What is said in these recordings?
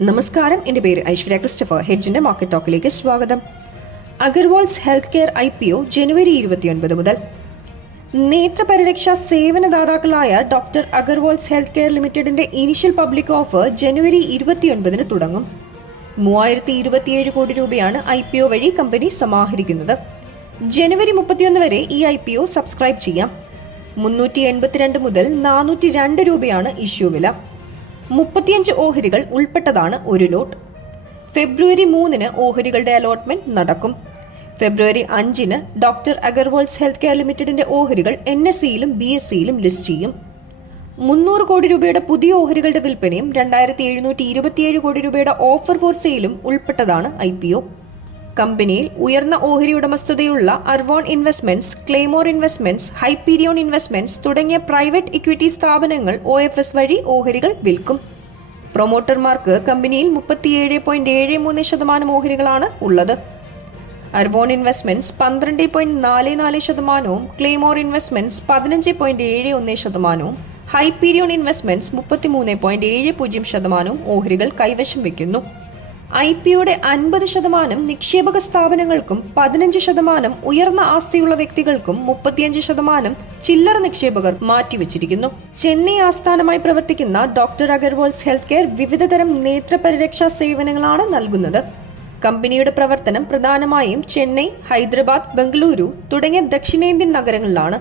നമസ്കാരം. എന്റെ പേര് ഐശ്വര്യ ക്രിസ്റ്റഫർ. ഹെഡ്ജിന്റെ മാർക്കറ്റ് ടോക്കിലേക്ക് സ്വാഗതം. Agarwals health care I P O ജനുവരി ഇരുപത്തിയൊൻപത് മുതൽ നേത്രപരിരക്ഷാ സേവനദാതാക്കളായ ഡോക്ടർ അഗർവാൾസ് ഹെൽത്ത് കെയർ ലിമിറ്റഡിന്റെ ഇനിഷ്യൽ പബ്ലിക് ഓഫർ ജനുവരി ഇരുപത്തിയൊൻപതിന് തുടങ്ങും. മൂവായിരത്തി ഇരുപത്തിയേഴ് കോടി രൂപയാണ് ഐ പി ഒ വഴി കമ്പനി സമാഹരിക്കുന്നത്. ജനുവരി മുപ്പത്തിയൊന്ന് വരെ ഈ ഐ പി ഒ സബ്സ്ക്രൈബ് ചെയ്യാം. മുന്നൂറ്റി എൺപത്തിരണ്ട് മുതൽ നാനൂറ്റി രണ്ട് രൂപയാണ് ഇഷ്യൂ വില. മുപ്പത്തിയഞ്ച് ഓഹരികൾ ഉൾപ്പെട്ടതാണ് ഒരു ലോട്ട് ഫെബ്രുവരി മൂന്നിന് ഓഹരികളുടെ അലോട്ട്മെന്റ് നടക്കും. ഫെബ്രുവരി അഞ്ചിന് ഡോക്ടർ അഗർവാൾസ് ഹെൽത്ത് കെയർ ലിമിറ്റഡിന്റെ ഓഹരികൾ എൻ എസ് സിയിലും ബി എസ് സിയിലും ലിസ്റ്റ് ചെയ്യും. മുന്നൂറ് കോടി രൂപയുടെ പുതിയ ഓഹരികളുടെ വിൽപ്പനയും രണ്ടായിരത്തി എഴുന്നൂറ്റി ഇരുപത്തിയേഴ് കോടി രൂപയുടെ ഓഫർ ഫോർ സെയിലും ഉൾപ്പെട്ടതാണ് ഐ പി ഒ. കമ്പനിയിൽ ഉയർന്ന ഓഹരി ഉടമസ്ഥതയുള്ള Arvon investments Claymore investments Hyperion investments തുടങ്ങിയ പ്രൈവറ്റ് ഇക്വിറ്റി സ്ഥാപനങ്ങൾ ഒ വഴി ഓഹരികൾ വിൽക്കും. പ്രൊമോട്ടർമാർക്ക് കമ്പനിയിൽ മുപ്പത്തിയേഴ് പോയിന്റ് ഏഴ് മൂന്ന് ശതമാനം ഓഹരികളാണ് ഉള്ളത്. അർവോൺ ഇൻവെസ്റ്റ്മെന്റ്സ് പന്ത്രണ്ട് പോയിന്റ് നാല് നാല് ശതമാനവും ക്ലെയ്മോർ ഇൻവെസ്റ്റ്മെന്റ്സ് പതിനഞ്ച് പോയിന്റ് ഏഴ് ഒന്ന് ശതമാനവും ഹൈപ്പീരിയോൺ ഇൻവെസ്റ്റ്മെന്റ്സ് മുപ്പത്തിമൂന്ന് പോയിന്റ് ഏഴ് പൂജ്യം ശതമാനവും ഓഹരികൾ കൈവശം വയ്ക്കുന്നു. ഐ പിയുടെ അൻപത് ശതമാനം നിക്ഷേപക സ്ഥാപനങ്ങൾക്കും പതിനഞ്ച് ശതമാനം ഉയർന്ന ആസ്തിയുള്ള വ്യക്തികൾക്കും മുപ്പത്തിയഞ്ച് ശതമാനം ചില്ലറ നിക്ഷേപകർ മാറ്റിവെച്ചിരിക്കുന്നു. ചെന്നൈ ആസ്ഥാനമായി പ്രവർത്തിക്കുന്ന ഡോക്ടർ അഗർവാൾസ് ഹെൽത്ത് കെയർ വിവിധതരം നേത്രപരിരക്ഷാ സേവനങ്ങളാണ് നൽകുന്നത്. കമ്പനിയുടെ പ്രവർത്തനം പ്രധാനമായും ചെന്നൈ ഹൈദരാബാദ് ബംഗളൂരു തുടങ്ങിയ ദക്ഷിണേന്ത്യൻ നഗരങ്ങളിലാണ്.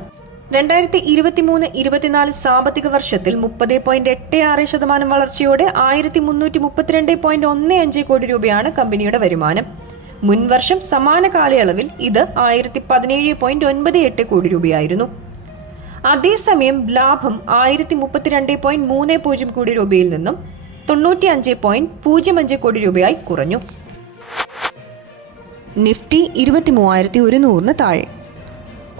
രണ്ടായിരത്തി ഇരുപത്തിമൂന്ന് ഇരുപത്തിനാല് സാമ്പത്തിക വർഷത്തിൽ മുപ്പത് പോയിന്റ് എട്ട് ആറ് ശതമാനം വളർച്ചയോടെ ആയിരത്തി മുന്നൂറ്റി മുപ്പത്തിരണ്ട് പോയിന്റ് ഒന്ന് അഞ്ച് കോടി രൂപയാണ് കമ്പനിയുടെ വരുമാനം. മുൻവർഷം സമാന കാലയളവിൽ ഇത് ആയിരത്തി പതിനേഴ് പോയിന്റ് ഒൻപത് എട്ട് കോടി രൂപയായിരുന്നു. അതേസമയം ലാഭം ആയിരത്തി മുപ്പത്തിരണ്ട് പോയിന്റ് മൂന്ന് പൂജ്യം കോടി രൂപയിൽ നിന്നും തൊണ്ണൂറ്റി അഞ്ച് പോയിന്റ് പൂജ്യം അഞ്ച് കോടി രൂപയായി കുറഞ്ഞു. നിഫ്റ്റി ഇരുപത്തി മൂവായിരത്തി ഒരുന്നൂറിന് താഴെ.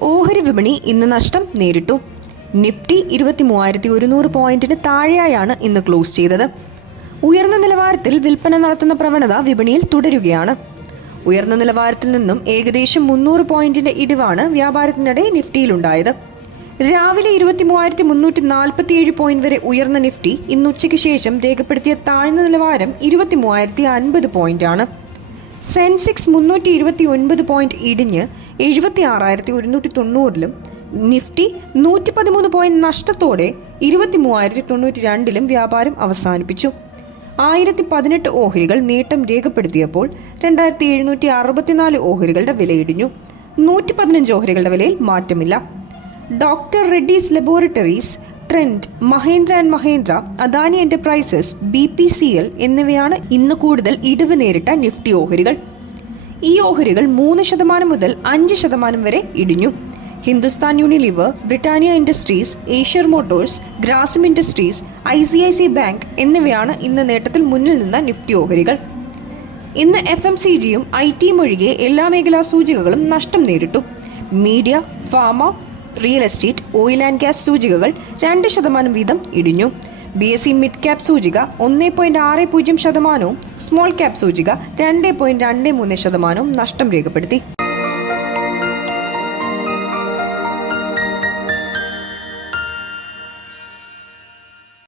ഓഹരി വിപണി ഇന്ന് നഷ്ടം നേരിട്ടു. നിഫ്റ്റി ഇരുപത്തി മൂവായിരത്തി ഒരുന്നൂറ് പോയിന്റിന് താഴെയായാണ് ഇന്ന് ക്ലോസ് ചെയ്തത്. ഉയർന്ന നിലവാരത്തിൽ വിൽപ്പന നടത്തുന്ന പ്രവണത വിപണിയിൽ തുടരുകയാണ്. ഉയർന്ന നിലവാരത്തിൽ നിന്നും ഏകദേശം മുന്നൂറ് പോയിന്റിന്റെ ഇടിവാണ് വ്യാപാരത്തിനിടെ നിഫ്റ്റിയിലുണ്ടായത്. രാവിലെ ഇരുപത്തി മൂവായിരത്തി മുന്നൂറ്റി നാൽപ്പത്തിയേഴ് പോയിന്റ് വരെ ഉയർന്ന നിഫ്റ്റി ഇന്ന് ഉച്ചയ്ക്ക് ശേഷം രേഖപ്പെടുത്തിയ താഴ്ന്ന നിലവാരം ഇരുപത്തി മൂവായിരത്തി അൻപത് പോയിന്റാണ്. സെൻസെക്സ് മുന്നൂറ്റി ഇരുപത്തി ഒൻപത് പോയിന്റ് ഇടിഞ്ഞ് എഴുപത്തി ആറായിരത്തി ഒരുന്നൂറ്റി തൊണ്ണൂറിലും നിഫ്റ്റി നൂറ്റി പതിമൂന്ന് പോയിന്റ് നഷ്ടത്തോടെ ഇരുപത്തി മൂവായിരത്തി തൊണ്ണൂറ്റി രണ്ടിലും വ്യാപാരം അവസാനിപ്പിച്ചു. ആയിരത്തി പതിനെട്ട് ഓഹരികൾ നേട്ടം രേഖപ്പെടുത്തിയപ്പോൾ രണ്ടായിരത്തി എഴുന്നൂറ്റി അറുപത്തിനാല് ഓഹരികളുടെ വിലയിടിഞ്ഞു. നൂറ്റി പതിനഞ്ച് ഓഹരികളുടെ വിലയിൽ മാറ്റമില്ല. Doctor Reddy's laboratories Trent Mahindra and Mahindra Adani enterprises B P C L എന്നിവയാണ് ഇന്ന് കൂടുതൽ ഇടിവ് നേരിട്ട നിഫ്റ്റി ഓഹരികൾ. ഈ ഓഹരികൾ മൂന്ന് ശതമാനം മുതൽ അഞ്ച് ശതമാനം വരെ ഇടിഞ്ഞു. Hindustan Unilever Britannia industries Eicher motors Grasim industries I C I C bank എന്നിവയാണ് ഇന്ന് നേട്ടത്തിൽ മുന്നിൽ നിന്ന നിഫ്റ്റി ഓഹരികൾ. ഇന്ന് എഫ് എം സി ജിയും ഐ ടിയും ഒഴികെ എല്ലാ മേഖലാ സൂചികകളും നഷ്ടം നേരിട്ടു. Media pharma real estate oil and gas സൂചികകൾ രണ്ട് ശതമാനം വീതം ഇടിഞ്ഞു. B S C mid cap സൂചിക ഒന്ന് പോയിന്റ് ആറ് പൂജ്യം ശതമാനവും സ്മോൾ ക്യാപ് സൂചിക രണ്ട് പോയിന്റ് രണ്ട് മൂന്ന് ശതമാനവും നഷ്ടം രേഖപ്പെടുത്തി.